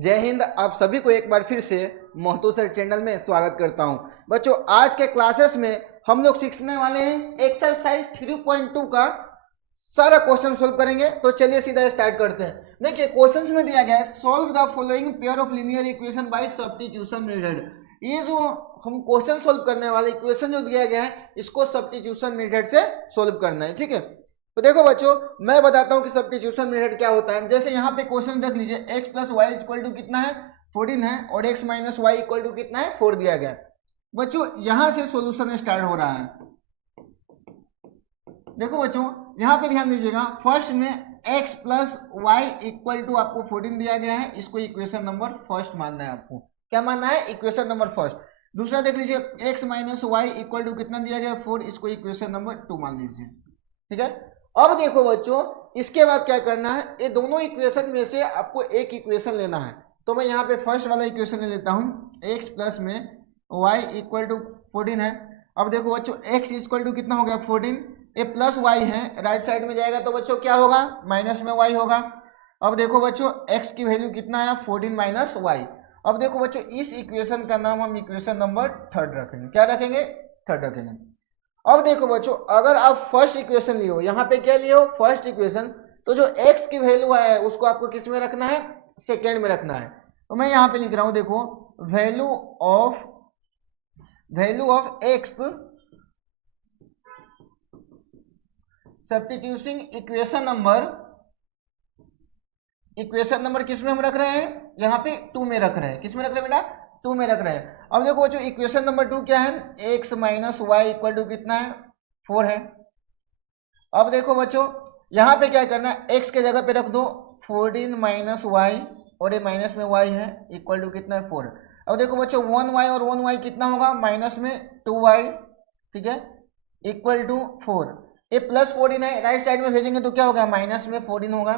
जय हिंद। आप सभी को एक बार फिर से महतो सर चैनल में स्वागत करता हूं। बच्चों, आज के क्लासेस में हम लोग सीखने वाले हैं एक्सरसाइज 3.2 का सारा क्वेश्चन सोल्व करेंगे। तो चलिए सीधा स्टार्ट करते हैं। देखिए, क्वेश्चंस में दिया गया है solve the following pair of linear equation by substitution method. ये जो हम क्वेश्चन सोल्व करने वाले इक्वेशन जो दिया गया है इसको सब्स्टिट्यूशन मेथड से सोल्व करना है। ठीक है, तो देखो बच्चों, मैं बताता हूं कि सब्स्टिट्यूशन मेथड क्या होता है। जैसे यहाँ पे क्वेश्चन देख लीजिए, x plus y equal to कितना है 14 है और x minus y equal to कितना है 4 दिया गया है। बच्चों यहां से सॉल्यूशन स्टार्ट हो रहा है। देखो बच्चों, यहाँ पे ध्यान दीजिएगा, फर्स्ट में x plus y equal to आपको 14 दिया गया है, इसको इक्वेशन नंबर फर्स्ट मानना है। आपको क्या मानना है? Equation number first. दूसरा देख लीजिए, x minus y equal to कितना दिया गया है 4, इसको इक्वेशन नंबर 2 मान लीजिए। ठीक है, अब देखो बच्चों, इसके बाद क्या करना है, ये दोनों इक्वेशन में से आपको एक इक्वेशन लेना है। तो मैं यहाँ पे फर्स्ट वाला इक्वेशन ले लेता हूँ, x प्लस में y इक्वल टू 14 है। अब देखो बच्चों, x इक्वल टू कितना हो गया 14, ये प्लस y है, राइट साइड में जाएगा तो बच्चों क्या होगा, माइनस में y होगा। अब देखो बच्चों, x की वैल्यू कितना है 14 माइनस वाई। अब देखो बच्चों, इस इक्वेशन का नाम हम इक्वेशन नंबर थर्ड रखेंगे। क्या रखेंगे? थर्ड रखेंगे। अब देखो बच्चों, अगर आप फर्स्ट इक्वेशन लियो, यहाँ पे क्या लियो फर्स्ट इक्वेशन, तो जो x की वैल्यू है उसको आपको किस में रखना है? सेकेंड में रखना है। तो मैं यहाँ पे लिख रहा हूँ, देखो, value of x substituting equation number किस में हम रख रहे हैं? यहाँ पे 2 में रख रहे हैं। किस में रख रहे हैं बेटा? 2 में रख रहे हैं। अब देखो बच्चों, इक्वेशन नंबर 2 क्या है? x minus y equal to कितना है 4 है। अब देखो बच्चों, यहाँ पे क्या करना है, x के जगह पे रख दो 14 माइनस वाई और ये माइनस में y है इक्वल टू कितना है 4। अब देखो बच्चों, 1y और 1y कितना होगा? माइनस में 2y, ठीक है, इक्वल टू 4। ये प्लस 14 है, राइट साइड में भेजेंगे तो क्या होगा? माइनस में 14 होगा।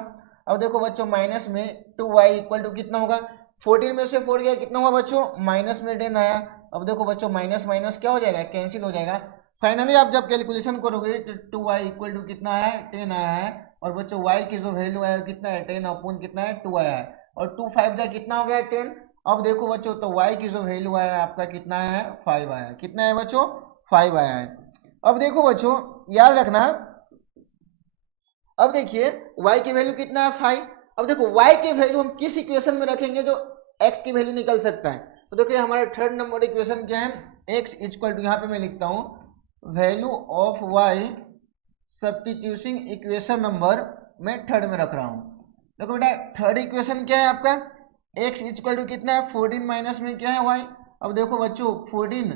अब देखो बच्चों, माइनस में 2y इक्वल टू कितना होगा? 14 में से 4 गया, कितना हुआ बच्चों? माइनस में 10 आया। अब देखो बच्चों, माइनस माइनस क्या हो जाएगा? कैंसिल हो जाएगा। फाइनली आप जब कैलकुलेशन करोगे तो 2y इक्वल टू कितना है 10 आया है। और बच्चों y की जो वैल्यू आया कितना है 10 अपॉन कितना है 2 आया है। और 2 5 जा कितना हो गया 10। अब देखो बच्चों, तो y की जो वैल्यू आया आपका कितना है 5 आया है। कितना है बच्चों? 5 आया है। अब देखो बच्चों, याद रखना, अब देखिए y की वैल्यू कितना है 5। अब देखो y की वैल्यू हम किस इक्वेशन में रखेंगे जो x की वैल्यू निकल सकता है? तो देखिए हमारा थर्ड नंबर इक्वेशन क्या है? x इक्वल टू, यहाँ पे मैं लिखता हूँ value of y substituting equation number, मैं थर्ड में रख रहा हूँ। देखो बेटा, थर्ड इक्वेशन क्या है आपका? x इक्वल टू कितना है 14 माइनस में क्या है y। अब देखो बच्चों 14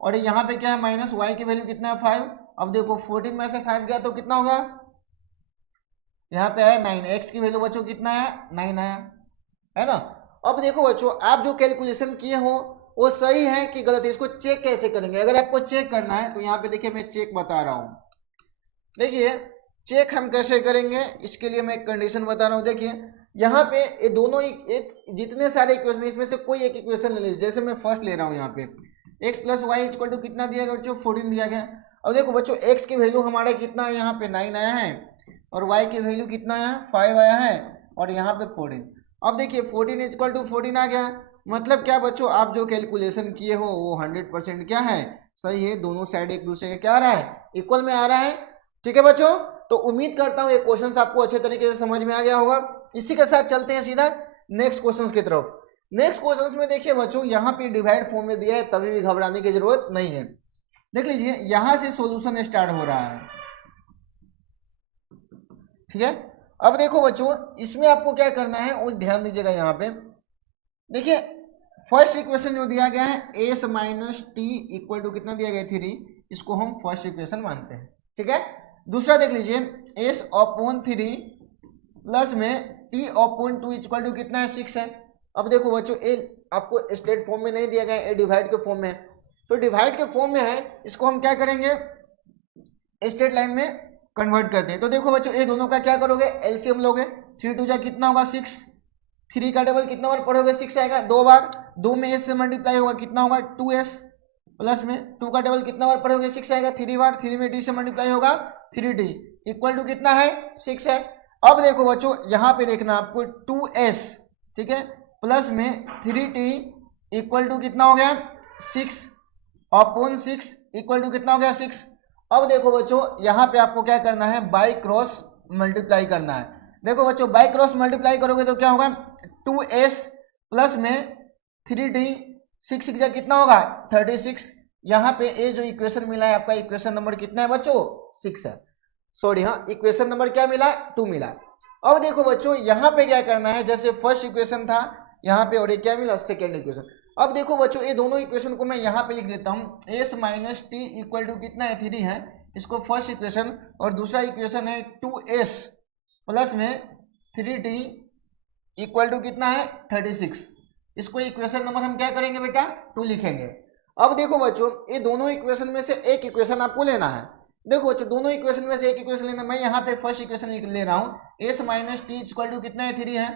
और यहाँ पे क्या है माइनस y की वैल्यू कितना है 5। अब देखो 14 में से 5 गया तो कितना होगा? यहाँ पे है 9। x की वैल्यू बच्चों कितना है 9 आया है ना। अब देखो बच्चों, आप जो कैलकुलेशन किए हो वो सही है कि गलत है, इसको चेक कैसे करेंगे? अगर आपको चेक करना है तो यहाँ पे देखिए मैं चेक बता रहा हूँ। देखिए चेक हम कैसे करेंगे, इसके लिए मैं एक कंडीशन बता रहा हूँ। देखिए यहाँ पे ये दोनों जितने सारे इक्वेशन इसमें से कोई एक इक्वेशन ले लीजिए। जैसे मैं फर्स्ट ले रहा हूँ, यहाँ पे x plus y equal to कितना दिया गया बच्चों? 14 दिया गया। अब देखो बच्चों, x की वैल्यू हमारा कितना है? यहाँ पे 9 आया है और y की वैल्यू कितना है 5 आया है और यहाँ पे 14। अब देखिए 14 इक्वल टू 14 आ गया। मतलब क्या बच्चों, आप जो कैलकुलेशन किए हो वो 100% क्या है? सही है। दोनों साइड एक दूसरे के क्या आ रहा है? इक्वल में आ रहा है। ठीक है बच्चों, तो उम्मीद करता हूँ ये क्वेश्चन आपको अच्छे तरीके से समझ में आ गया होगा। इसी के साथ चलते हैं सीधा नेक्स्ट क्वेश्चन की तरफ। नेक्स्ट क्वेश्चन में देखिए बच्चों, यहाँ पे डिवाइड फॉर्म में दिया है, तभी भी घबराने की जरूरत नहीं है। देख लीजिए, यहां से सॉल्यूशन स्टार्ट हो रहा है। ठीक है, अब देखो बच्चों, इसमें आपको क्या करना है वो ध्यान दीजिएगा। यहाँ पे देखिए, फर्स्ट इक्वेशन जो दिया गया है s minus t equal to कितना दिया गया 3, इसको हम फर्स्ट इक्वेशन मानते हैं। ठीक है, दूसरा देख लीजिए, एस अपॉन 3 प्लस में टी अपॉन 2 इक्वल टू कितना है 6 है। अब देखो बच्चों, ए आपको स्ट्रेट फॉर्म में नहीं दिया गया है, ए डिवाइड के फॉर्म में है। तो डिवाइड के फॉर्म में है, इसको हम क्या करेंगे स्ट्रेट लाइन में कन्वर्ट करते हैं। तो देखो बच्चों, ये दोनों का क्या करोगे? एलसीएम लोगे। 3 2 जा कितना होगा 6, 3 का टेबल कितना बार पढ़ोगे? 6 आएगा 2 बार। 2 में एस से मल्टीप्लाई होगा कितना होगा 2s, प्लस में 2 का टेबल कितना बार पढ़ोगे? 6 आएगा 3 बार। 3 में डी से मल्टीप्लाई होगा 3d इक्वल टू कितना है 6 है। अब देखो बच्चों, यहाँ पे देखना आपको 2s, ठीक है, प्लस में 3t इक्वल टू कितना हो गया 6/6 इक्वल टू कितना हो गया 6। अब देखो बच्चों यहाँ पे आपको क्या करना है, बाई क्रॉस मल्टीप्लाई करना है। देखो बच्चों बाई क्रॉस मल्टीप्लाई करोगे तो क्या होगा 2s प्लस में 3t 6 की जगह कितना होगा 36। यहाँ पे ये जो इक्वेशन मिला है आपका इक्वेशन नंबर कितना है बच्चों 6 है, सॉरी हाँ इक्वेशन नंबर क्या मिला 2 मिला। अब देखो बच्चों यहाँ पे क्या करना है, जैसे फर्स्ट इक्वेशन था यहाँ पे और ये क्या मिला सेकेंड इक्वेशन। अब देखो बच्चों ये दोनों इक्वेशन को मैं यहाँ पे लिख देता हूँ, s minus t equal to कितना है 3 है, इसको फर्स्ट इक्वेशन, और दूसरा इक्वेशन है 2s प्लस में 3t इक्वल टू कितना है 36। इसको इक्वेशन नंबर हम क्या करेंगे बेटा 2 लिखेंगे। अब देखो बच्चों ये दोनों इक्वेशन में से एक इक्वेशन आपको लेना है। देखो बच्चों दोनों इक्वेशन में से एक इक्वेशन लेना, मैं यहाँ पे फर्स्ट इक्वेशन ले रहा हूँ, s minus t equal to कितना है 3 है,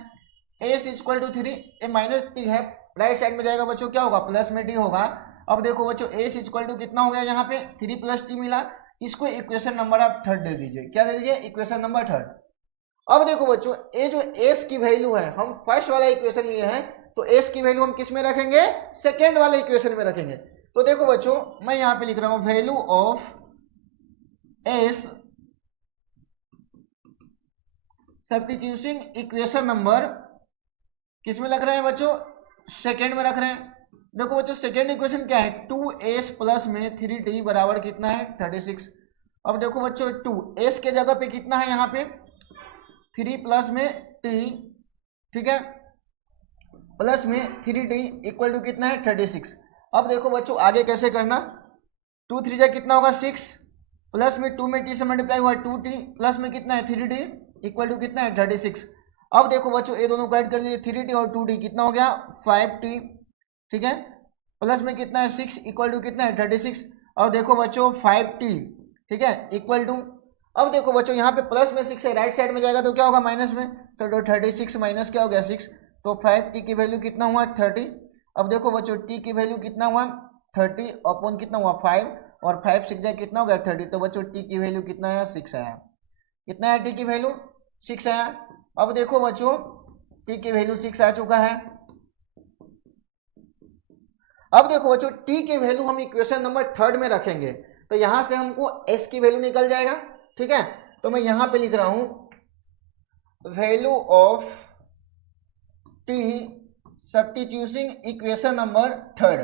s equal to 3, a minus t है, राइट साइड में जाएगा बच्चों क्या होगा प्लस में टी होगा। अब देखो बच्चों s इक्वल टू कितना हो गया यहाँ पे 3 प्लस टी मिला, इसको इक्वेशन नंबर आप थर्ड दे दीजिए, क्या दे दीजिए इक्वेशन नंबर थर्ड। अब देखो बच्चों ये जो s की वैल्यू है हम फर्स्ट वाला इक्वेशन लिए हैं, तो s की वैल्यू हम किस में रखेंगे सेकेंड वाले इक्वेशन में रखेंगे। तो देखो बच्चों मैं यहाँ पे लिख रहा हूँ value of s substituting equation number किस में रख रहे हैं बच्चों सेकेंड में रख रहे हैं। देखो बच्चों सेकेंड इक्वेशन क्या है 2s प्लस में 3t बराबर कितना है 36। अब देखो बच्चों 2s के जगह पे कितना है यहाँ पे 3 प्लस में t, ठीक है, प्लस में 3t इक्वल टू कितना है 36। अब देखो बच्चों आगे कैसे करना, 2 3 जा कितना होगा 6, प्लस में 2 में t से मल्टीप्लाई हुआ 2t, प्लस में कितना है 3t इक्वल टू कितना है 36। अब देखो बच्चों ये दोनों को ऐड कर लीजिए 3t और 2t कितना हो गया 5t, ठीक है, प्लस में कितना है 6 इक्वल टू कितना है 36। और देखो बच्चों 5t, ठीक है, इक्वल टू, अब देखो बच्चों यहाँ पे प्लस में 6 है, राइट साइड में जाएगा तो क्या होगा माइनस में, तो 36 माइनस क्या हो गया 6, तो 5t की वैल्यू कितना हुआ 30। अब देखो बच्चों t की वैल्यू कितना हुआ 30 अपॉन कितना हुआ 5, और 5 6 जाए कितना हो गया 30, तो बच्चों t की वैल्यू कितना आया 6 आया, कितना है t की वैल्यू 6 आया। अब देखो बच्चों t की वैल्यू 6 आ चुका है। अब देखो बच्चों t की वैल्यू हम इक्वेशन नंबर थर्ड में रखेंगे, तो यहां से हमको s की वैल्यू निकल जाएगा, ठीक है। तो मैं यहां पे लिख रहा हूं value of t substituting equation number third,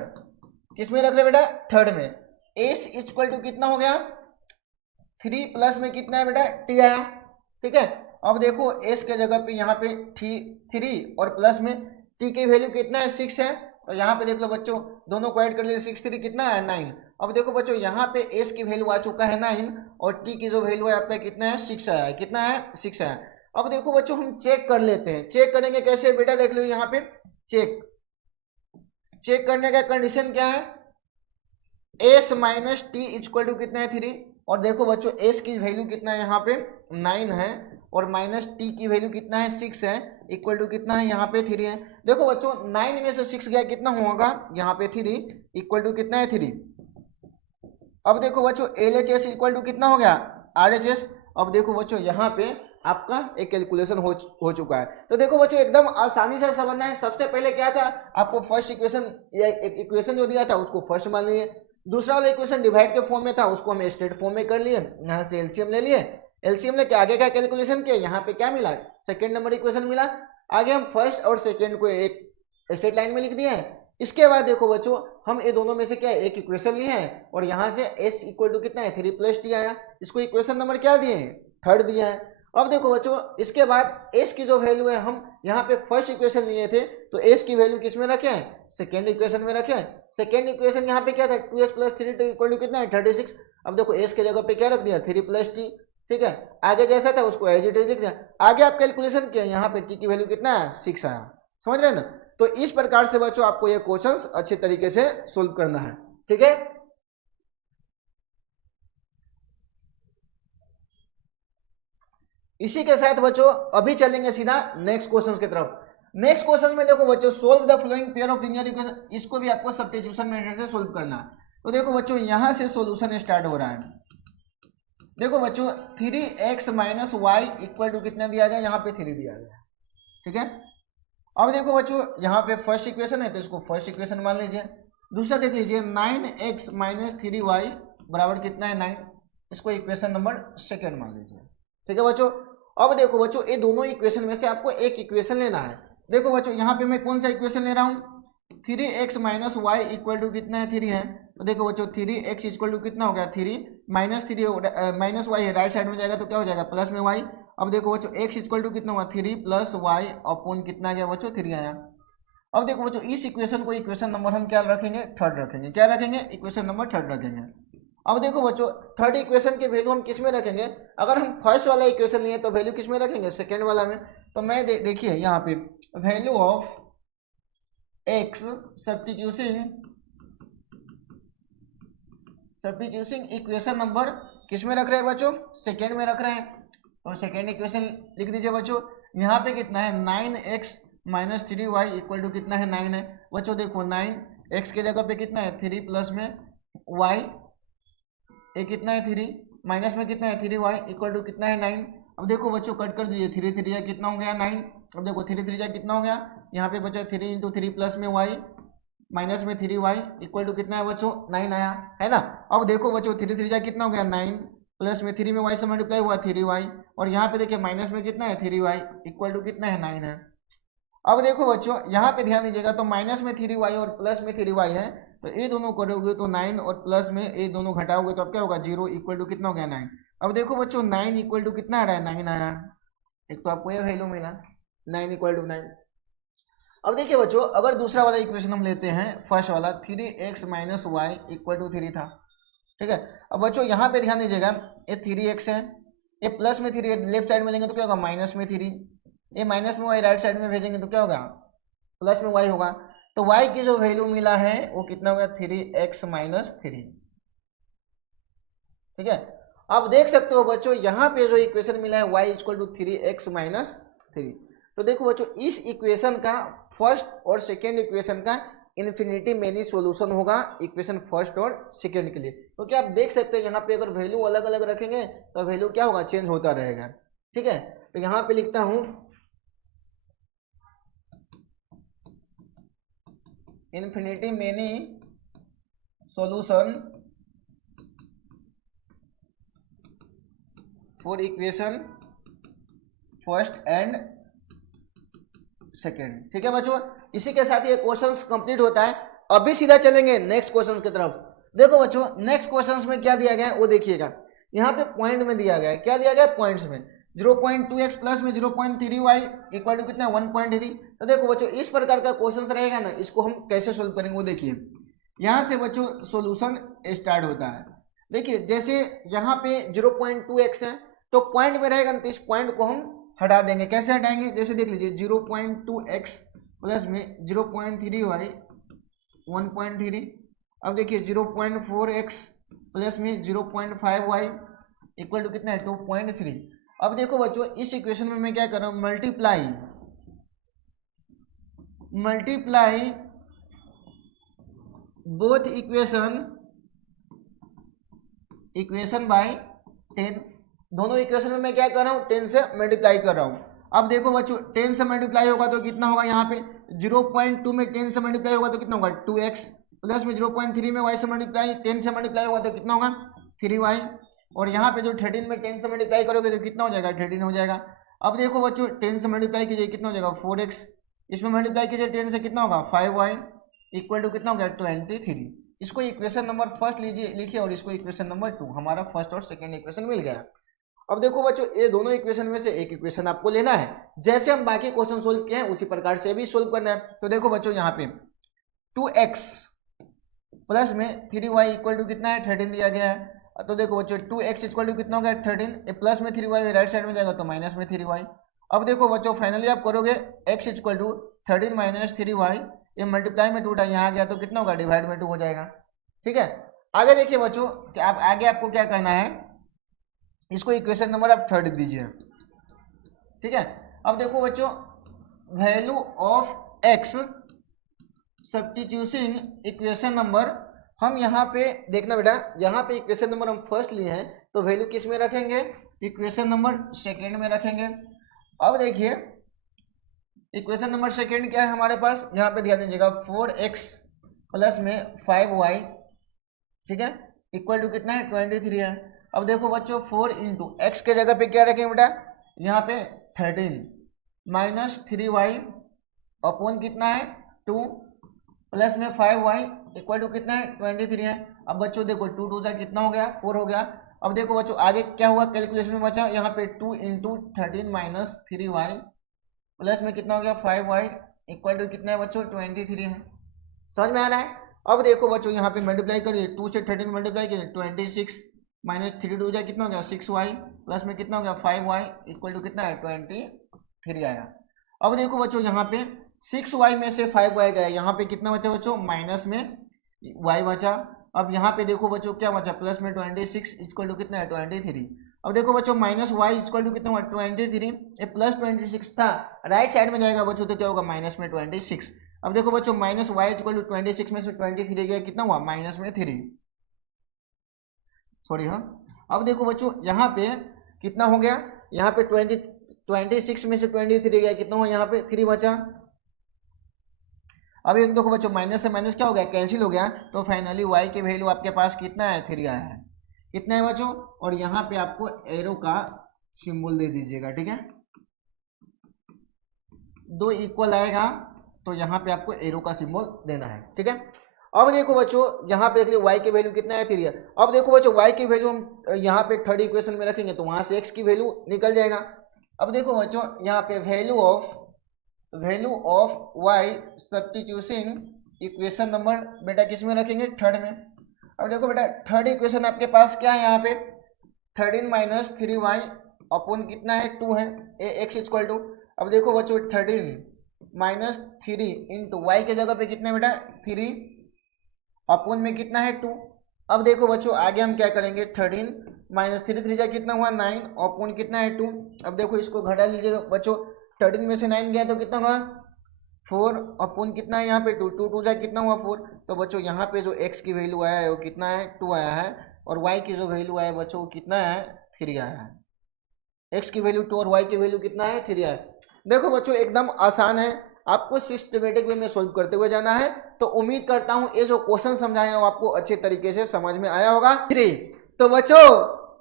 किसमें रख रहे बेटा थर्ड में, s इक्वल टू कितना हो गया 3 प्लस में कितना है बेटा t आया, ठीक है। अब देखो s के जगह पे यहाँ पे 3 और प्लस में t की वैल्यू कितना है 6 है, और यहाँ पे देख लो बच्चों दोनों को ऐड कर लिए 6 3 कितना है 9। अब देखो बच्चों यहाँ पे s की वैल्यू आ चुका है 9 और t की जो वैल्यू है आपका कितना है 6 आया है, कितना है 6 आया। अब देखो बच्चों हम चेक कर लेते हैं, चेक करेंगे कैसे बेटा, देख लो यहाँ पे चेक करने का कंडीशन क्या है, s minus t equal to कितना है 3, और देखो बच्चों s की वैल्यू कितना है यहाँ पे 9 है, और माइनस टी की वैल्यू कितना है 6 है, इक्वल टू कितना है यहाँ पे 3 है। देखो बच्चों 9 में से 6 गया कितना होगा यहाँ पे 3 इक्वल टू कितना है 3। अब देखो बच्चों LHS इक्वल टू कितना हो गया RHS। अब देखो बच्चों यहाँ पे आपका एक कैलकुलेशन हो चुका है। तो देखो बच्चों एकदम आसानी से समझना है। सबसे पहले क्या था, आपको फर्स्ट इक्वेशन या इक्वेशन जो दिया था उसको फर्स्ट मान लिए, दूसरा वाला इक्वेशन डिवाइड के फॉर्म में था उसको हम स्ट्रेट फॉर्म में कर लिए, यहाँ से एलसीएम ले लिए, एलसीएम लेके आगे का कैलकुलेशन किया, यहाँ पे क्या मिला सेकेंड नंबर इक्वेशन मिला। आगे हम फर्स्ट और सेकेंड को एक स्ट्रेट लाइन में लिख दिए हैं। इसके बाद देखो बच्चों हम ये दोनों में से क्या एक इक्वेशन लिए हैं, और यहाँ से s इक्वल टू कितना है 3 प्लस टी आया, इसको इक्वेशन नंबर क्या दिए हैं थर्ड दिया है। अब देखो बच्चों इसके बाद s की जो वैल्यू है हम यहाँ पे फर्स्ट इक्वेशन लिए थे, तो s की वैल्यू किस में रखे हैं सेकेंड इक्वेशन में रखे हैं। सेकेंड इक्वेशन यहाँ पे क्या था 2s प्लस 3 इक्वल टू कितना है 36। अब देखो s के जगह पे क्या रख दिया 3 प्लस टी, ठीक है, आगे जैसा था उसको एज इट इज लिख दिया। आगे आप कैलकुलेशन किया, यहाँ पे t की वैल्यू कितना है 6 आया, समझ रहे हैं ना। तो इस प्रकार से बच्चों आपको ये क्वेश्चंस अच्छे तरीके से सोल्व करना है, ठीक है। इसी के साथ बच्चों अभी चलेंगे सीधा नेक्स्ट क्वेश्चन की तरफ। नेक्स्ट क्वेश्चन में देखो बच्चों solve the flowing pair of linear equation, इसको भी आपको सब्स्टिट्यूशन मेथड से सोल्व करना है। तो देखो बच्चों यहां से सॉल्यूशन स्टार्ट हो रहा है। देखो बच्चों 3x minus y equal to कितना दिया गया, यहाँ पे 3 दिया गया, ठीक है। अब देखो बच्चों यहाँ पे फर्स्ट इक्वेशन है तो इसको फर्स्ट इक्वेशन मान लीजिए। दूसरा देख लीजिए 9x - 3y बराबर कितना है 9, इसको इक्वेशन नंबर सेकेंड मान लीजिए। ठीक है बच्चों। अब देखो बच्चों ये दोनों इक्वेशन में से आपको एक इक्वेशन लेना है। देखो बच्चों यहाँ पे मैं कौन सा इक्वेशन ले रहा हूँ, 3x - y इक्वल टू कितना है 3 है। तो देखो बच्चों 3x इक्वल टू कितना हो गया 3 माइनस वाई है, राइट साइड में जाएगा तो क्या हो जाएगा प्लस में y। अब देखो बच्चों x इक्वल टू कितना हुआ 3 + y अपॉन कितना आ गया बच्चों 3 आया। अब देखो बच्चों इस इक्वेशन को इक्वेशन नंबर हम क्या रखेंगे थर्ड रखेंगे। क्या रखेंगे इक्वेशन नंबर थर्ड रखेंगे। अब देखो बच्चों थर्ड इक्वेशन के वैल्यू हम किस में रखेंगे, अगर हम फर्स्ट वाला इक्वेशन लिए तो वैल्यू किस में रखेंगे सेकेंड वाला में। तो मैं देखिए यहाँ पे value of x substituting equation number किस में रख रहे हैं बच्चों सेकेंड में रख रहे हैं। तो सेकेंड इक्वेशन लिख दीजिए बच्चों। यहाँ पे कितना है 9x - 3y इक्वल टू कितना है 9 है बच्चों। देखो 9x के जगह पे कितना है 3 प्लस में y, ये कितना है 3 माइनस में कितना है 3y इक्वल टू कितना है 9। अब देखो बच्चों कट कर दीजिए 3 3 कितना हो गया 9। अब देखो 3 3 कितना हो गया, यहाँ पे बच्चों 3 × 3 प्लस में y माइनस में 3y इक्वल टू कितना है बच्चों 9 आया है ना। अब देखो बच्चों 3 3 कितना हो गया 9 प्लस में 3 में y से मल्टीप्लाई हुआ 3y, और यहाँ पे देखिए माइनस में कितना है 3y इक्वल टू कितना है 9 है। अब देखो बच्चों यहाँ पे ध्यान दीजिएगा तो माइनस में 3y और प्लस में 3y है, तो ये दोनों करोगे तो 9 और प्लस में ये दोनों घटाओगे तो अब क्या होगा 0 इक्वल टू कितना हो गया 9। अब देखो बच्चों 9 इक्वल टू कितना आ रहा है 9 आया, एक तो आपको ये वैल्यू मिला 9 इक्वल टू 9। अब देखिए बच्चों अगर दूसरा वाला इक्वेशन हम लेते हैं फर्स्ट वाला 3x - y इक्वल टू 3 था। ठीक है। अब बच्चों यहाँ पे ध्यान दीजिएगा ये 3x है, ये प्लस में 3 लेफ्ट साइड में लेंगे तो क्या होगा माइनस में 3, ये माइनस में y राइट साइड में भेजेंगे तो क्या होगा प्लस में y होगा। तो y की जो वैल्यू मिला है वो कितना होगा 3x - 3। ठीक है। आप देख सकते हो बच्चों यहाँ पे जो इक्वेशन मिला है y इक्वल टू 3x - 3। तो देखो बच्चों इस इक्वेशन का फर्स्ट और सेकेंड इक्वेशन का इन्फिनिटी मेनी सॉल्यूशन होगा इक्वेशन फर्स्ट और सेकेंड के लिए। तो क्या आप देख सकते हैं यहाँ पे अगर वैल्यू अलग अलग रखेंगे तो वैल्यू क्या होगा चेंज होता रहेगा। ठीक है। तो यहाँ पे लिखता हूं infinity many solution for equation first and second. ठीक है बच्चों, इसी के साथ ये क्वेश्चंस कंप्लीट होता है। अभी सीधा चलेंगे नेक्स्ट क्वेश्चंस की तरफ। देखो बच्चों नेक्स्ट क्वेश्चंस में क्या दिया गया है वो देखिएगा। यहाँ पे पॉइंट में दिया गया है, क्या दिया गया है पॉइंट्स में 0.2x प्लस में 0.3y इक्वल टू कितना 1.3। तो देखो बच्चों इस प्रकार का क्वेश्चन रहेगा ना, इसको हम कैसे सोल्व करेंगे वो देखिए। यहाँ से बच्चों सोल्यूशन स्टार्ट होता है। देखिए जैसे यहाँ पे 0.2x है तो पॉइंट में रहेगा ना, तो इस पॉइंट को हम हटा देंगे। कैसे हटाएंगे, जैसे देख लीजिए 0.2x प्लस में 0.3y 1.3। अब देखिए 0.4x प्लस में 0.5y इक्वल टू कितना है 2.3। अब देखो बच्चों इस इक्वेशन में मैं क्या कर रहा हूँ मल्टीप्लाई बोथ इक्वेशन बाय 10। दोनों इक्वेशन में मैं क्या कर रहा हूँ 10 से मल्टीप्लाई कर रहा हूँ। अब देखो बच्चों 10 से मल्टीप्लाई होगा तो कितना होगा, यहाँ पे 0.2 में 10 से मल्टीप्लाई होगा तो कितना होगा 2x प्लस में 0.3 में y से मल्टीप्लाई 10 से मल्टीप्लाई होगा तो कितना होगा 3y, और यहाँ पे जो 13 में 10 से मल्टीप्लाई करोगे तो कितना हो जाएगा 13 हो जाएगा। अब देखो बच्चों 10 से मल्टीप्लाई कीजिए कितना हो जाएगा 4x, इसमें मल्टीप्लाई कीजिए 10 से कितना होगा 5y इक्वल टू कितना हो गया 23। इसको इक्वेशन नंबर फर्स्ट लीजिए लिखिए और इसको इक्वेशन नंबर 2, हमारा फर्स्ट और सेकेंड इक्वेशन मिल गया। अब देखो बच्चों ये दोनों इक्वेशन में से एक इक्वेशन आपको लेना है, जैसे हम बाकी क्वेश्चन सोल्व किए हैं उसी प्रकार से भी सोल्व करना है। तो देखो बच्चों यहाँ पे 2x प्लस में 3y इक्वल टू कितना है 13 दिया गया है। तो देखो बच्चों 2x इक्वल टू कितना हो गया 13, प्लस में 3y राइट साइड में जाएगा तो माइनस में 3y। अब देखो बच्चों फाइनली आप करोगे x equal to 13 minus 3y, ये मल्टीप्लाई में 2 यहाँ गया तो कितना होगा डिवाइड में 2 हो जाएगा। ठीक है। आगे देखिए बच्चों कि आप आगे आपको क्या करना है, इसको इक्वेशन नंबर आप थर्ड दीजिए। ठीक है। अब देखो बच्चों value of x substituting equation number, हम यहाँ पे देखना बेटा, यहाँ पे इक्वेशन नंबर हम फर्स्ट लिए हैं तो वैल्यू किस में रखेंगे इक्वेशन नंबर सेकेंड में रखेंगे। अब देखिए इक्वेशन नंबर सेकेंड क्या है हमारे पास, यहाँ पे ध्यान दीजिएगा 4x प्लस में 5y, ठीक है, इक्वल टू कितना है 23 है। अब देखो बच्चों 4 इंटू एक्स के जगह पे क्या रखेंगे बेटा, यहाँ पे 13 माइनस 3y अपॉन कितना है 2 प्लस में 5y इक्वल टू कितना है 23 है। अब बच्चों देखो 2 2 कितना हो गया 4 हो गया। अब देखो बच्चों आगे क्या हुआ कैलकुलेशन में बचा, यहाँ पे 2 इंटू 13 माइनस 3y प्लस में कितना हो गया 5y इक्वल टू कितना है बच्चों 23 है। समझ में आ रहा है। अब देखो बच्चों यहाँ पे मल्टीप्लाई करिए, 2 से 13 मल्टीप्लाई करिए 26 माइनस 3 2 कितना हो गया 6y प्लस में कितना हो गया 5y इक्वल टू कितना है 23 आया। अब देखो बच्चों यहाँ पे 6y में से 5y गया, यहाँ पे कितना बचा बच्चों माइनस में y बचा। अब यहाँ पे देखो बच्चों क्या बचा प्लस में 26 इक्वल टू कितना है 23। अब देखो बच्चों माइनस y इक्वल टू कितना हुआ 23, ये प्लस 26 था, राइट साइड में जाएगा बच्चों तो क्या होगा माइनस में 26। अब देखो बच्चों माइनस y इक्वल टू 26 में से 23 गया कितना हुआ माइनस में 3, सॉरी हाँ। अब देखो बच्चों यहाँ पे कितना हो गया, यहाँ पे 26 में से 23 गया कितना हुआ यहाँ पे 3 बचा। अब एक देखो बच्चों माइनस से माइनस क्या हो गया कैंसिल हो गया, तो फाइनली y की वैल्यू आपके पास कितना है 3 आया है। कितना है बच्चों, और यहाँ पे आपको एरो का सिंबल दे दीजिएगा, ठीक है, 2 इक्वल आएगा तो यहाँ पे आपको एरो का सिंबल देना है, ठीक है। अब देखो बच्चों यहाँ पे देख लो y की वैल्यू कितना है 3 है। अब देखो बच्चों y की वैल्यू हम यहाँ पे थर्ड इक्वेशन में रखेंगे तो वहां से x की वैल्यू निकल जाएगा। अब देखो बच्चों यहाँ पे value of y substitution equation number बेटा किस में रखेंगे थर्ड में। अब देखो बेटा थर्ड इक्वेशन आपके पास क्या है, यहाँ पे 13 माइनस 3y अपॉन कितना है 2 है ए एक्स इक्वल टू। अब देखो बच्चों 13 माइनस 3 इंटू वाई के जगह पे कितना बेटा 3 अपॉन में कितना है 2। अब देखो बच्चों आगे हम क्या करेंगे 13 माइनस 3 3 जा कितना हुआ 9 अपॉन कितना है 2। अब देखो इसको घटा लीजिएगा बच्चों, 13 में से 9 गया तो कितना हुआ 4 अपॉन कितना है यहाँ पे 2 2 2 जा कितना हुआ 4। तो बच्चों यहाँ पे जो x की वैल्यू आया है वो कितना है 2 आया है, और y की जो वैल्यू आया है बच्चों वो कितना है 3 आया है। x की वैल्यू 2 और y की वैल्यू कितना है 3 आया है। देखो बच्चों एकदम आसान है, आपको सिस्टमेटिक वे में सोल्व करते हुए जाना है। तो उम्मीद करता हूं ये जो क्वेश्चन समझाए हैं वो आपको अच्छे तरीके से समझ में आया होगा। तो बच्चों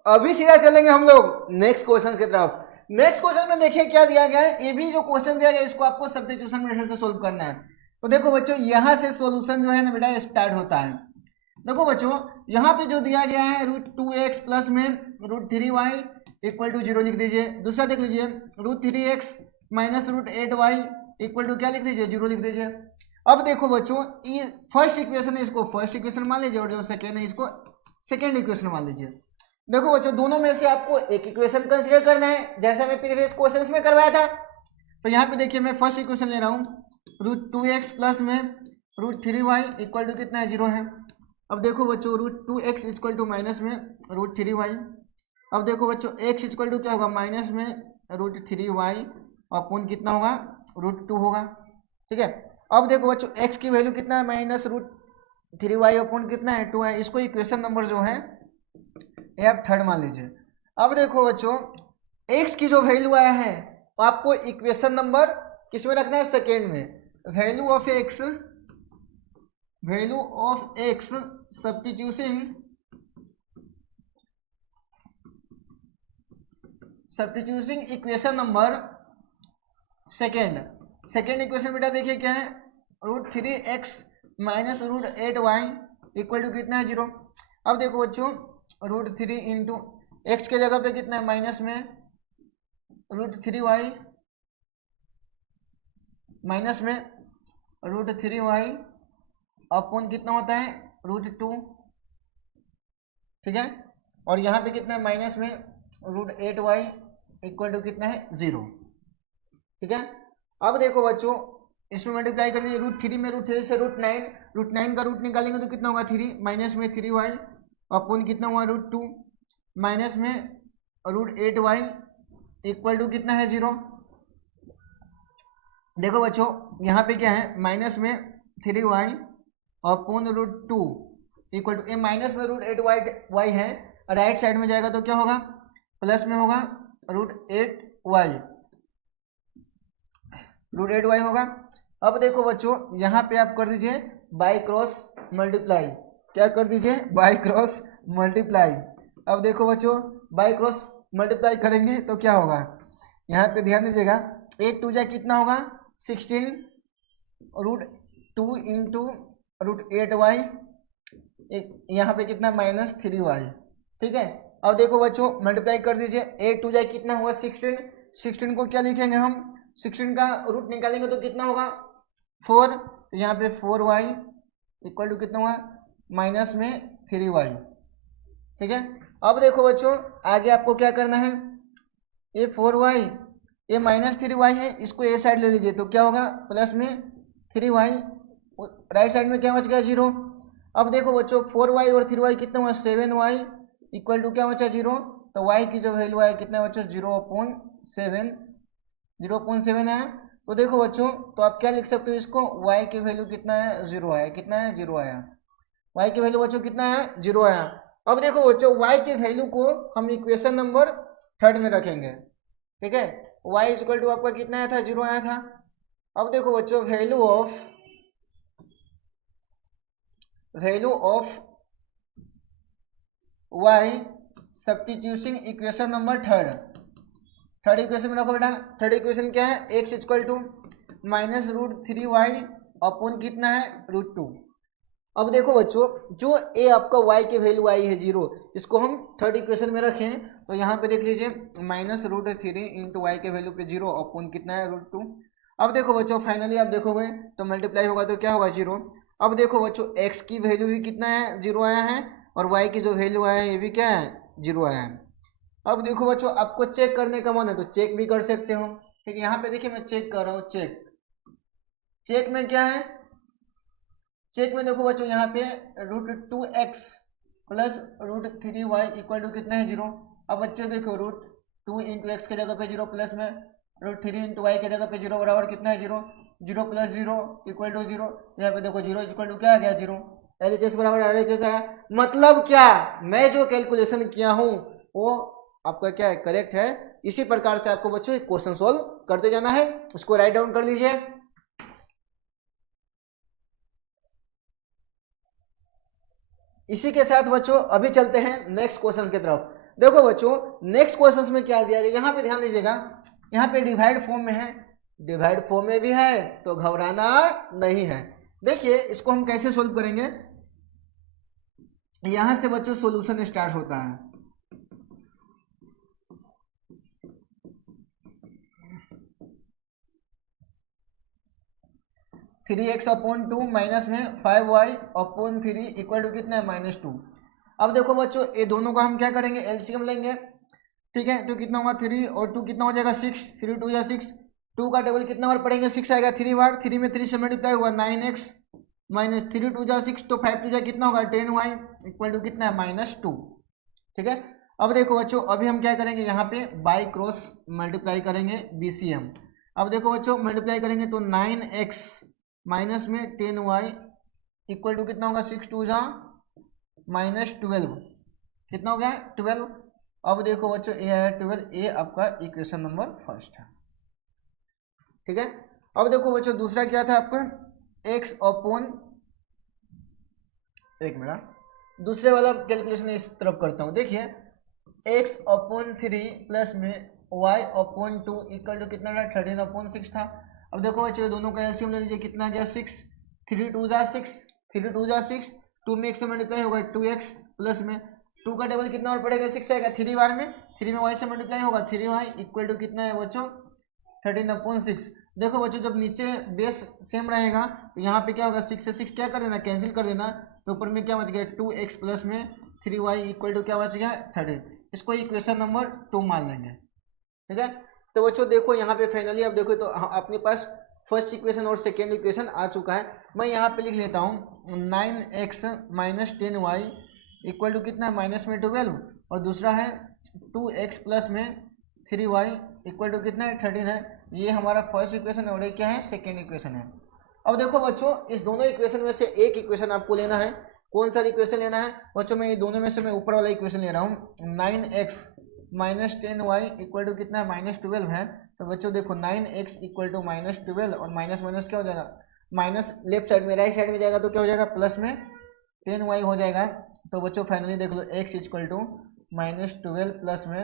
अभी सीधा चलेंगे हम लोग नेक्स्ट क्वेश्चन की तरफ। नेक्स्ट क्वेश्चन में देखिए क्या दिया गया है, ये भी जो क्वेश्चन दिया गया है इसको आपको सब्स्टिट्यूशन मेथड से सोल्व करना है। तो देखो बच्चों यहाँ से सोल्यूशन जो है ना बेटा स्टार्ट होता है। देखो बच्चों यहाँ पे जो दिया गया है √2x प्लस में √3y इक्वल टू 0 लिख दीजिए। दूसरा देख लीजिए √3x minus √8y equal to क्या लिख दीजिए 0 लिख दीजिए। अब देखो बच्चों ये फर्स्ट इक्वेशन है, इसको फर्स्ट इक्वेशन मान लीजिए, और जो सेकेंड है इसको सेकेंड इक्वेशन मान लीजिए। देखो बच्चों दोनों में से आपको एक इक्वेशन कंसीडर करना है जैसा मैं प्रीवियस क्वेश्चंस में करवाया था। तो यहाँ पे देखिए मैं फर्स्ट इक्वेशन ले रहा हूँ √2x प्लस में √3y इक्वल टू कितना है 0 है। अब देखो बच्चों √2x इक्वल टू माइनस में √3y। अब देखो बच्चों x इक्वल टू क्या होगा माइनस में √3y अपॉन कितना होगा √2 होगा, ठीक है। अब देखो बच्चों x की वैल्यू कितना है माइनस √3y अपॉन कितना है 2 है। इसको इक्वेशन नंबर जो है ये आप थर्ड मान लीजिए। अब देखो बच्चों x की जो वैल्यू आया है तो आपको इक्वेशन नंबर किस में रखना है सेकेंड में। Value of x substitution equation number second equation बेटा देखिए क्या है √3x minus √8y equal to कितना है 0। अब देखो बच्चों √3 इंटू एक्स के जगह पे कितना है माइनस में √3y माइनस में √3y अपॉन कितना होता है √2, ठीक है। और यहाँ पे कितना है माइनस में √8y इक्वल टू कितना है 0, ठीक है। अब देखो बच्चों इसमें मल्टीप्लाई कर दीजिए √3 में √3 से √9 का रूट निकालेंगे तो कितना होगा 3 माइनस में 3y अपॉन कितना हुआ √2 माइनस में √8y इक्वल टू कितना है 0। देखो बच्चों यहाँ पे क्या है माइनस में 3y अपॉन √2 इक्वल टू, ये माइनस में √8y है, राइट साइड में जाएगा तो क्या होगा प्लस में होगा √8y √8y होगा। अब देखो बच्चों यहाँ पे आप कर दीजिए बाई क्रॉस मल्टीप्लाई, क्या कर दीजिए बाई क्रॉस मल्टीप्लाई। अब देखो बच्चों बाई क्रॉस मल्टीप्लाई करेंगे तो क्या होगा, यहाँ पे ध्यान दीजिएगा 8 2 जा कितना होगा 16 √2 इंटू √8y, यहाँ पे कितना -3y, ठीक है। अब देखो बच्चों मल्टीप्लाई कर दीजिए 8 2 जाए कितना हुआ 16, 16 को क्या लिखेंगे हम 16 का रूट निकालेंगे तो कितना होगा 4, तो यहाँ पे 4y इक्वल टू कितना हुआ -3y, ठीक है। अब देखो बच्चों आगे आपको क्या करना है, ये 4y ये -3y है, इसको ए साइड ले लीजिए तो क्या होगा प्लस में 3y, राइट साइड में क्या बच गया 0। अब देखो बच्चों 4y और 3y कितना हुआ 7y इक्वल टू क्या बचा 0, तो y की जो वैल्यू है कितना बचा 0.7, 0.7 है। तो देखो बच्चों तो आप क्या लिख सकते हो इसको, y की वैल्यू कितना है 0 आया, कितना है 0 आया, y की वैल्यू बच्चों कितना है 0 आया। अब देखो बच्चों y की वैल्यू को हम इक्वेशन नंबर 3 में रखेंगे, ठीक है। y इक्वल टू आपका कितना आया था 0 आया था। अब देखो बच्चों value of y substitution equation number 3 equation में रखो बेटा। 3 इक्वेशन क्या है, x equal to -√3y upon कितना है √2। अब देखो बच्चों जो a आपका y की वैल्यू आई है 0, इसको हम 3 इक्वेशन में रखें तो यहाँ पे देख लीजिए -√3 इंटू वाई के वैल्यू पे 0 अपॉन कितना है √2। अब देखो बच्चों फाइनली आप देखोगे तो मल्टीप्लाई होगा तो क्या होगा 0। अब देखो बच्चों x की वैल्यू भी कितना है 0 आया है और y की जो वैल्यू आया है ये भी क्या है 0 आया है। अब देखो बच्चों आपको चेक करने का मन है तो चेक भी कर सकते हो, ठीक है। यहाँ पे देखिए मैं चेक कर रहा हूँ, चेक में क्या है, चेक में देखो बच्चों यहाँ पे √2x plus √3y equal to कितना है 0। अब बच्चे देखो √2 इंटू एक्स के जगह पे 0 प्लस में √3 इंटू वाई के जगह पे 0 बराबर कितना है 0, 0 प्लस 0 इक्वल टू 0। यहाँ पे देखो 0 इक्वल टू क्या आ गया 0, LHS बराबर RHS आया। मतलब क्या मैं जो कैलकुलेशन किया हूँ वो आपका क्या है करेक्ट है। इसी प्रकार से आपको बच्चों एक क्वेश्चन सोल्व करते जाना है, इसको राइट डाउन कर लीजिए। इसी के साथ बच्चों अभी चलते हैं नेक्स्ट क्वेश्चन की तरफ। देखो बच्चों नेक्स्ट क्वेश्चन में क्या दिया गया, यहाँ पे ध्यान दीजिएगा, यहाँ पे डिवाइड फॉर्म में है, डिवाइड फॉर्म में भी है तो घबराना नहीं है। देखिए इसको हम कैसे सोल्व करेंगे, यहां से बच्चों सॉल्यूशन स्टार्ट होता है। थ्री एक्स अपॉन 2 माइनस में 5y अपॉन 3 इक्वल टू कितना है -2। अब देखो बच्चों ये दोनों का हम क्या करेंगे एलसीएम लेंगे, ठीक है। तो कितना होगा 3 और 2 कितना हो जाएगा 6, 3 2 या 6, 2 का टेबल कितना बार पढ़ेंगे 6 आएगा 3 बार, 3 में 3 से मल्टीप्लाई हुआ 9x माइनस 3 2 जा 6 तो 5 2 जा कितना होगा 10y इक्वल टू कितना है -2, ठीक है। अब देखो बच्चों अभी हम क्या करेंगे यहाँ पे बाई क्रॉस मल्टीप्लाई करेंगे BCM। अब देखो बच्चों मल्टीप्लाई करेंगे तो 9x माइनस में 10y इक्वल टू कितना होगा 6 2 जा -12, कितना हो गया 12। अब देखो बच्चों ये है 12, ये आपका इक्वेशन नंबर 1 है, ठीक है। अब देखो बच्चों दूसरा क्या था आपका x अपॉन, एक मिनट दूसरे वाला कैलकुलेशन इस तरफ करता हूँ। देखिए x अपॉन 3 प्लस में y अपॉन 2 इक्वल टू कितना था 13 अपॉन 6 था। अब देखो बच्चों दोनों का एलसीएम ले लीजिए, कितना गया 6, 3 2 जा 6, 3 2 जा 6, 2 में x से मल्टीप्लाई होगा 2x प्लस में 2 का टेबल कितना और पड़ेगा 6 आएगा 3 बार में, 3 में y से मल्टीप्लाई होगा 3y इक्वल टू कितना है बच्चों 13 अपॉन 6। देखो बच्चों जब नीचे बेस सेम रहेगा तो यहाँ पे क्या होगा 6 से 6 क्या कर देना कैंसिल कर देना, तो ऊपर में क्या बच गया 2x प्लस में 3y इक्वल टू क्या बच गया 13। इसको इक्वेशन नंबर 2 मान लेंगे, ठीक है। तो बच्चों देखो यहाँ पे फाइनली अब देखो तो अपने पास फर्स्ट इक्वेशन और सेकेंड इक्वेशन आ चुका है। मैं यहाँ पे लिख लेता हूँ 9x minus 10y equal to कितना है माइनस में 12 और दूसरा है 2x प्लस में 3y इक्वल टू कितना है 13 है। ये हमारा फर्स्ट इक्वेशन है और ये क्या है सेकेंड इक्वेशन है। अब देखो बच्चों इस दोनों इक्वेशन में से एक इक्वेशन आपको लेना है, कौन सा इक्वेशन लेना है बच्चों, मैं ये दोनों में से मैं ऊपर वाला इक्वेशन ले रहा हूँ 9x minus 10y equal to कितना है -12 है। तो बच्चों देखो 9x इक्वल टू -12 और माइनस माइनस क्या हो जाएगा, माइनस लेफ्ट साइड में, राइट साइड में जाएगा तो क्या हो जाएगा, प्लस में 10y हो जाएगा। तो बच्चों फाइनली देख लो x इक्वल टू -12 प्लस में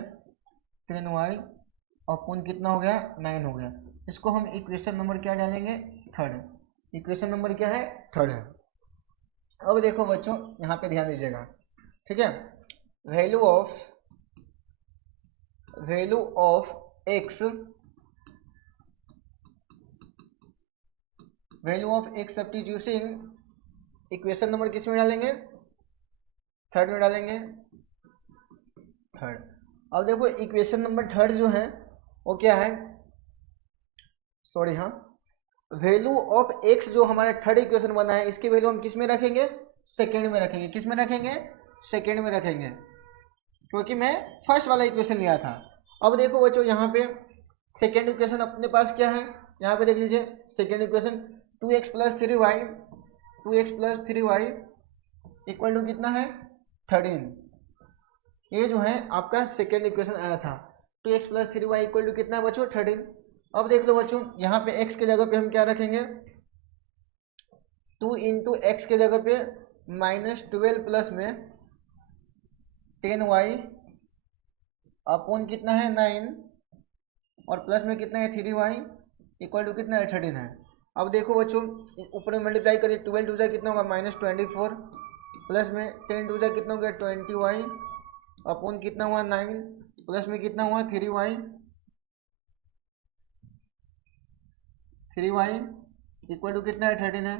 10y और कितना हो गया, 9 हो गया। इसको हम इक्वेशन नंबर क्या डालेंगे, थर्ड। इक्वेशन नंबर क्या है, थर्ड है। अब देखो बच्चों यहाँ पे ध्यान दीजिएगा, ठीक है। Value of x, value of x substituting equation number किस में डालेंगे, थर्ड में डालेंगे, थर्ड। अब देखो इक्वेशन नंबर थर्ड जो है वो क्या है, सॉरी हाँ, वैल्यू ऑफ x जो हमारा थर्ड इक्वेशन बना है इसकी वैल्यू हम किस में रखेंगे, सेकेंड में रखेंगे। किस में रखेंगे, सेकेंड में रखेंगे, क्योंकि मैं फर्स्ट वाला इक्वेशन लिया था। अब देखो बच्चों यहाँ पे सेकेंड इक्वेशन अपने पास क्या है, यहाँ पे देख लीजिए second equation 2x plus 3y equal to कितना है, 13। ये जो है आपका सेकेंड इक्वेशन आया था। 2x plus 3y equal to कितना है बच्चों, 13। अब देख लो बच्चों यहाँ पे x के जगह पे हम क्या रखेंगे, 2 इंटू एक्स के जगह पे -12 प्लस में 10y अपॉन कितना है, 9, और प्लस में कितना है, 3y इक्वल टू कितना है, 13 है। अब देखो बच्चों ऊपर में मल्टीप्लाई करिए, 12 टू जा कितना होगा, -24 प्लस में 10 टू जा कितना हो गया, 20y अपॉन कितना हुआ, 9 प्लस में कितना हुआ, 3y इक्वल टू कितना है, 13 है।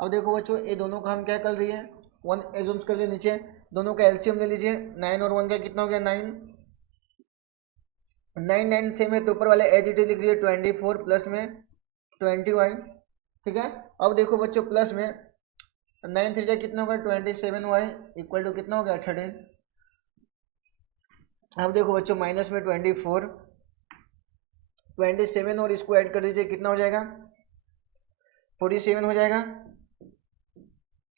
अब देखो बच्चों ये दोनों का हम क्या कर रही है, 1 एज्यूम कर लिए, नीचे दोनों का एलसीएम ले लीजिए, 9 और 1 का कितना हो गया, 9 सेम है तो ऊपर वाले एज इट इज लिख लीजिए, 24 प्लस में 20y, ठीक है। अब देखो बच्चों प्लस में 9 3 कितना होगा, 27y इक्वल टू कितना हो गया, 13। अब देखो बच्चों माइनस में 24, 27 और इसको ऐड कर दीजिए, कितना हो जाएगा, 47 हो जाएगा,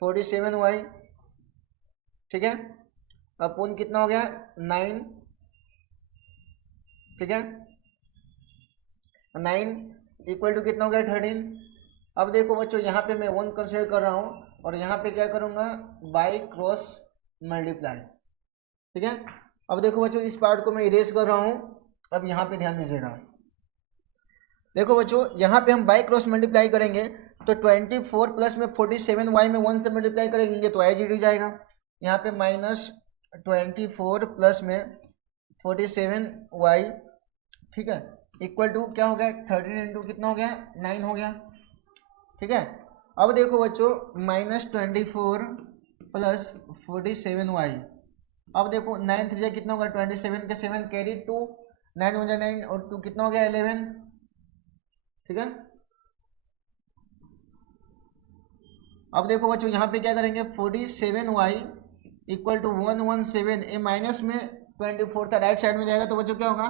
47y, ठीक है, अपोन कितना हो गया, 9, ठीक है, 9 इक्वल टू कितना हो गया, 13। अब देखो बच्चों यहाँ पे मैं 1 कंसिडर कर रहा हूँ और यहाँ पे क्या करूँगा, बाई क्रॉस मल्टीप्लाई, ठीक है। अब देखो बच्चों इस पार्ट को मैं इरेज कर रहा हूँ। अब यहाँ पे ध्यान दीजिएगा, देखो बच्चों यहाँ पे हम बाई क्रॉस मल्टीप्लाई करेंगे तो 24 प्लस में 47y में 1 से मल्टीप्लाई करेंगे तो एज इट जाएगा। यहाँ पे -24 प्लस में 47y, ठीक है, इक्वल टू क्या हो गया, 13 इंटू कितना हो गया, 9 हो गया, ठीक है। अब देखो बच्चों -24 प्लस 47y, अब देखो 9 3 कितना होगा, 27 के 7 कैरी 2, 9 हो जाए 9 और 2 कितना हो गया, 11, ठीक है। अब देखो बच्चों यहाँ पे क्या करेंगे, 47y equal to 117, A minus में 24 था, राइट साइड में जाएगा तो बच्चों क्या होगा,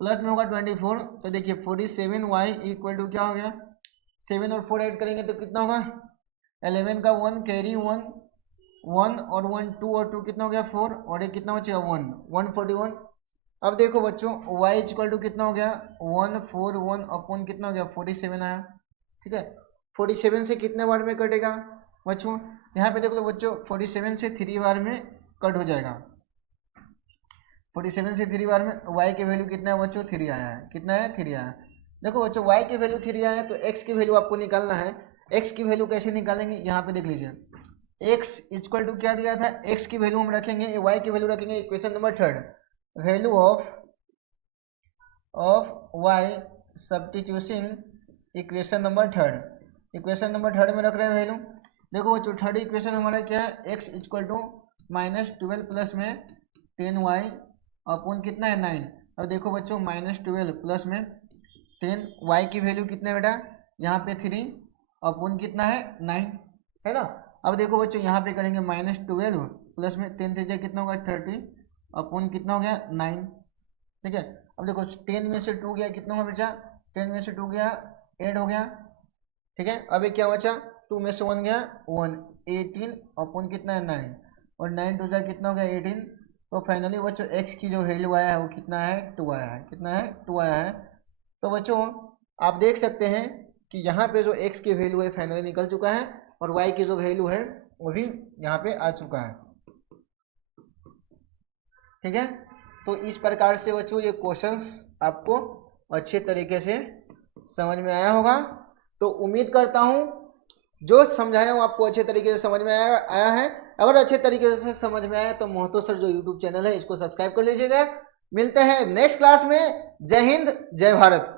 प्लस में होगा 24। तो देखिए 47y इक्वल टू क्या हो गया, 7 और 4 ऐड करेंगे तो कितना होगा, 11 का 1 कैरी 1 और 1 2 और 2 कितना हो गया, 4 और एक कितना बचेगा, 1 141। अब देखो बच्चों y इक्वल टू कितना हो गया, 141 अपॉन कितना हो गया, 47 आया, ठीक है। 47 से कितने बार में कटेगा बच्चों, यहाँ पे देखो तो बच्चों 47 से 3 बार में कट हो जाएगा। 47 से 3 बार में y की वैल्यू कितना है बच्चों, 3 आया है, कितना है, 3 आया है। देखो बच्चों y की वैल्यू 3 आया है तो x की वैल्यू आपको निकालना है। x की वैल्यू कैसे निकालेंगे, यहाँ पे देख लीजिए, x इक्वल टू क्या दिया था, x की वैल्यू हम रखेंगे, y की वैल्यू रखेंगे, equation number third, value of y substituting equation number third, equation number third में रख रहे हैं वैल्यू। देखो बच्चों थर्ड इक्वेशन हमारा क्या है, x इक्वल टू -12 प्लस में 10y अपॉन कितना है, 9। अब देखो बच्चों -12 प्लस में 10, y की वैल्यू कितना है बेटा, यहाँ पे 3 अपॉन कितना है, 9, है ना। अब देखो बच्चों यहाँ पे करेंगे -12 प्लस में 10 3 कितना होगा, 30 अपॉन कितना हो गया, 9, ठीक है। अब देखो 10 में से 2 गया, कितना होगा बेटा, 10 में से 2 गया 8 हो गया, ठीक है। अब क्या बचा, 2 में से 1 गया 1, 18 अपॉन कितना है, 9 और 9 टू जा कितना हो गया, 18। तो फाइनली बच्चों x की जो वैल्यू आया है वो कितना है, 2 आया है, कितना है, 2 आया है। तो बच्चों आप देख सकते हैं कि यहाँ पे जो x की वैल्यू है फाइनली निकल चुका है और y की जो वैल्यू है वो भी यहाँ पे आ चुका है। ठीक है, तो इस प्रकार से बच्चों ये क्वेश्चंस आपको अच्छे तरीके से समझ में आया होगा। तो उम्मीद करता हूँ जो समझाया हूँ आपको अच्छे तरीके से समझ में आया है। अगर अच्छे तरीके से समझ में आया तो महतो सर जो यूट्यूब चैनल है इसको सब्सक्राइब कर लीजिएगा। मिलते हैं नेक्स्ट क्लास में। जय हिंद, जय भारत।